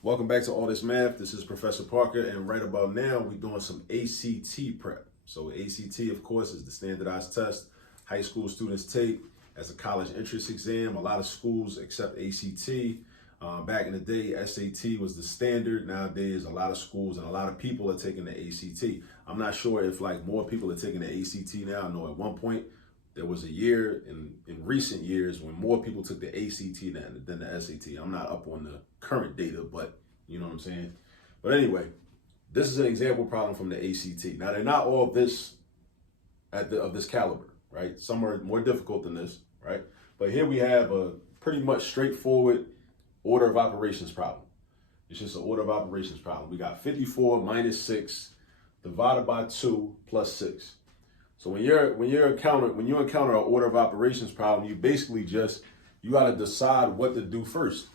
Welcome back to All This Math. This is Professor Parker, and right about now, we're doing some ACT prep. So ACT, of course, is the standardized test high school students take as a college entrance exam. A lot of schools accept ACT. Back in the day, SAT was the standard. Nowadays, a lot of schools and a lot of people are taking the ACT. I'm not sure if more people are taking the ACT now. I know at one point, there was a year in recent years when more people took the ACT than the SAT. I'm not up on the current data, but you know what I'm saying? But anyway, this is an example problem from the ACT. Now, they're not all of this caliber, right? Some are more difficult than this, right? But here we have a pretty much straightforward order of operations problem. It's just an order of operations problem. We got 54 minus 6 divided by 2 plus 6. So when you encounter an order of operations problem, you basically you got to decide what to do first.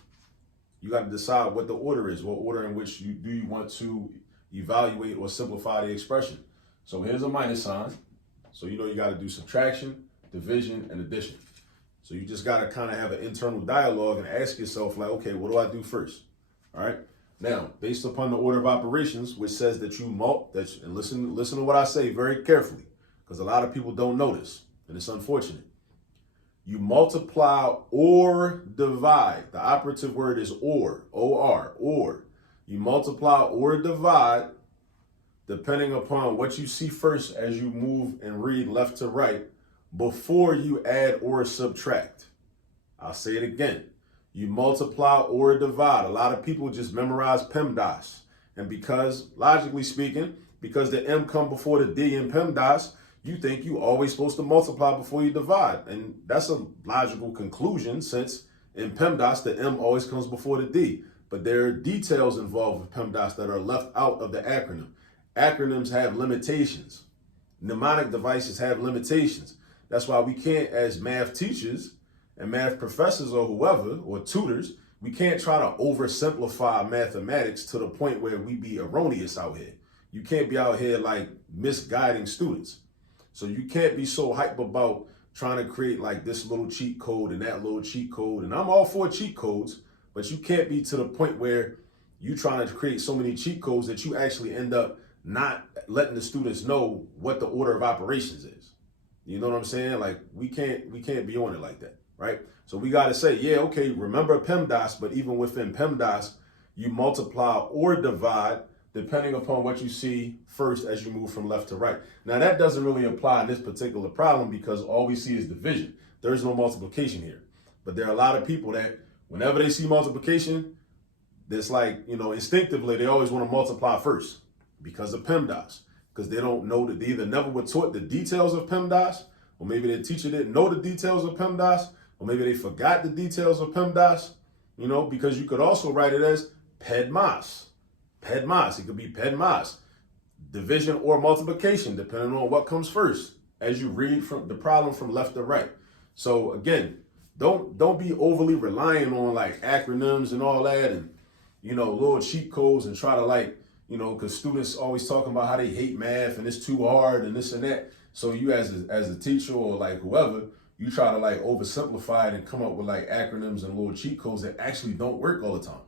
You got to decide what the order is, what order in which you want to evaluate or simplify the expression. So here's a minus sign. So you got to do subtraction, division, and addition. So you just got to kind of have an internal dialogue and ask yourself okay, what do I do first? All right. Now, based upon the order of operations, which says that and listen to what I say very carefully, because a lot of people don't know this, and it's unfortunate. You multiply or divide. The operative word is or, O-R, or. You multiply or divide depending upon what you see first as you move and read left to right before you add or subtract. I'll say it again. You multiply or divide. A lot of people just memorize PEMDAS. And because, logically speaking, because the M come before the D in PEMDAS, you think you always supposed to multiply before you divide. And that's a logical conclusion since in PEMDAS, the M always comes before the D. But there are details involved with PEMDAS that are left out of the acronym. Acronyms have limitations. Mnemonic devices have limitations. That's why we can't, as math teachers and math professors or whoever, or tutors, we can't try to oversimplify mathematics to the point where we be erroneous out here. You can't be out here misguiding students. So you can't be so hype about trying to create this little cheat code and that little cheat code. And I'm all for cheat codes, but you can't be to the point where you trying to create so many cheat codes that you actually end up not letting the students know what the order of operations is. You know what I'm saying? We can't be on it like that, right? So we got to say, yeah, okay, remember PEMDAS, but even within PEMDAS, you multiply or divide depending upon what you see first as you move from left to right. Now, that doesn't really apply in this particular problem because all we see is division. There's no multiplication here. But there are a lot of people that whenever they see multiplication, it's instinctively, they always want to multiply first because of PEMDAS. Because they don't know that they either never were taught the details of PEMDAS, or maybe their teacher didn't know the details of PEMDAS, or maybe they forgot the details of PEMDAS, because you could also write it as PEDMAS. PEDMAS, it could be PEDMAS, division or multiplication, depending on what comes first as you read from the problem from left to right. So again, don't be overly relying on acronyms and all that and, little cheat codes and try to because students always talking about how they hate math and it's too hard and this and that. So you as a teacher or whoever, you try to oversimplify it and come up with acronyms and little cheat codes that actually don't work all the time.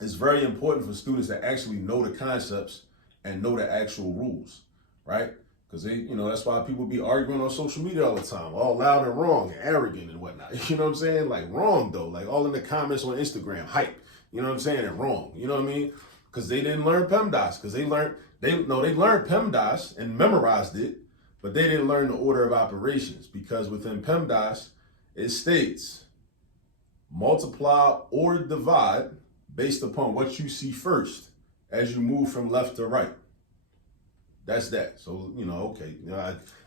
It's very important for students to actually know the concepts and know the actual rules, right? Because that's why people be arguing on social media all the time, all loud and wrong and arrogant and whatnot. You know what I'm saying? Wrong though, all in the comments on Instagram, hype. You know what I'm saying? And wrong. You know what I mean? Because they didn't learn PEMDAS. Because they learned PEMDAS and memorized it, but they didn't learn the order of operations. Because within PEMDAS, it states multiply or divide based upon what you see first as you move from left to right. That's that. So, okay.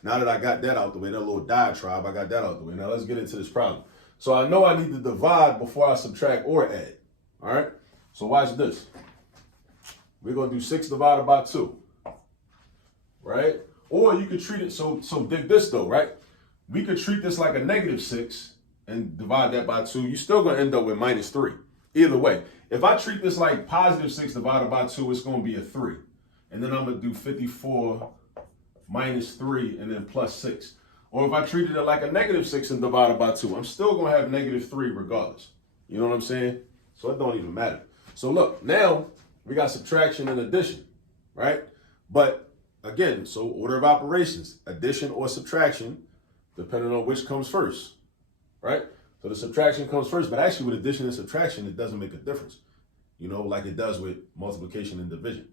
Now that I got that out the way, that little diatribe, I got that out the way. Now let's get into this problem. So I know I need to divide before I subtract or add. All right? So watch this. We're going to do 6 divided by 2. Right? Or you could treat it, so dig this though, right? We could treat this like a -6 and divide that by 2. You're still going to end up with -3. Either way. If I treat this like +6 divided by 2, it's going to be a 3. And then I'm going to do 54 minus 3 and then plus 6. Or if I treated it like a -6 and divided by 2, I'm still going to have -3 regardless. You know what I'm saying? So it don't even matter. So look, now we got subtraction and addition, right? But again, so order of operations, addition or subtraction, depending on which comes first, right? So the subtraction comes first, but actually with addition and subtraction, it doesn't make a difference, like it does with multiplication and division,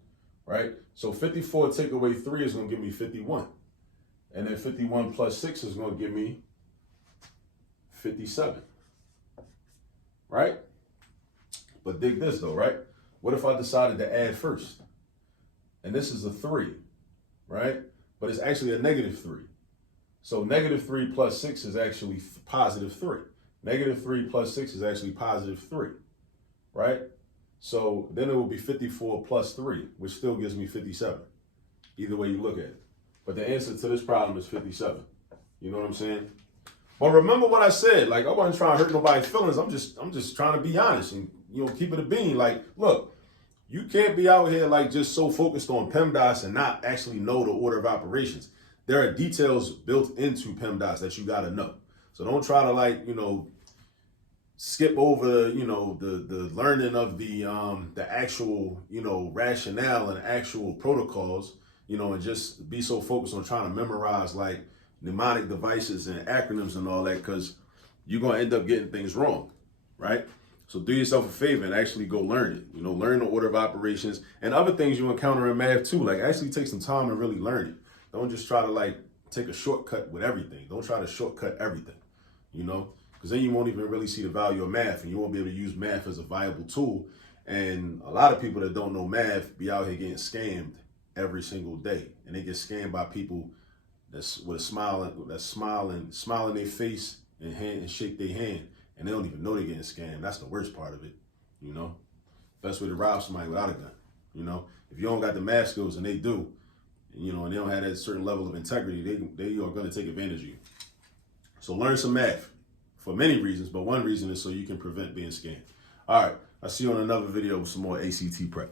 right? So 54 take away 3 is going to give me 51. And then 51 plus 6 is going to give me 57, right? But dig this though, right? What if I decided to add first? And this is a 3, right? But it's actually a negative 3. So negative 3 plus 6 is actually positive 3. Negative 3 plus 6 is actually positive 3, right? So then it will be 54 plus 3, which still gives me 57. Either way you look at it. But the answer to this problem is 57. You know what I'm saying? But remember what I said. Like, I wasn't trying to hurt nobody's feelings. I'm just trying to be honest and, keep it a bean. Like, look, you can't be out here like just so focused on PEMDAS and not actually know the order of operations. There are details built into PEMDAS that you got to know. So don't try to skip over, the learning of the actual, rationale and actual protocols, and just be so focused on trying to memorize like mnemonic devices and acronyms and all that, because you're going to end up getting things wrong, right? So do yourself a favor and actually go learn it. Learn the order of operations and other things you encounter in math too. Like, actually take some time and really learn it. Don't just try to take a shortcut with everything. Don't try to shortcut everything, because then you won't even really see the value of math and you won't be able to use math as a viable tool. And a lot of people that don't know math be out here getting scammed every single day. And they get scammed by people that's with a smile in their face and shake their hand. And they don't even know they're getting scammed. That's the worst part of it, Best way to rob somebody without a gun, If you don't got the math skills and they do, and they don't have that certain level of integrity, they are going to take advantage of you. So learn some math for many reasons, but one reason is so you can prevent being scammed. All right, I'll see you on another video with some more ACT prep.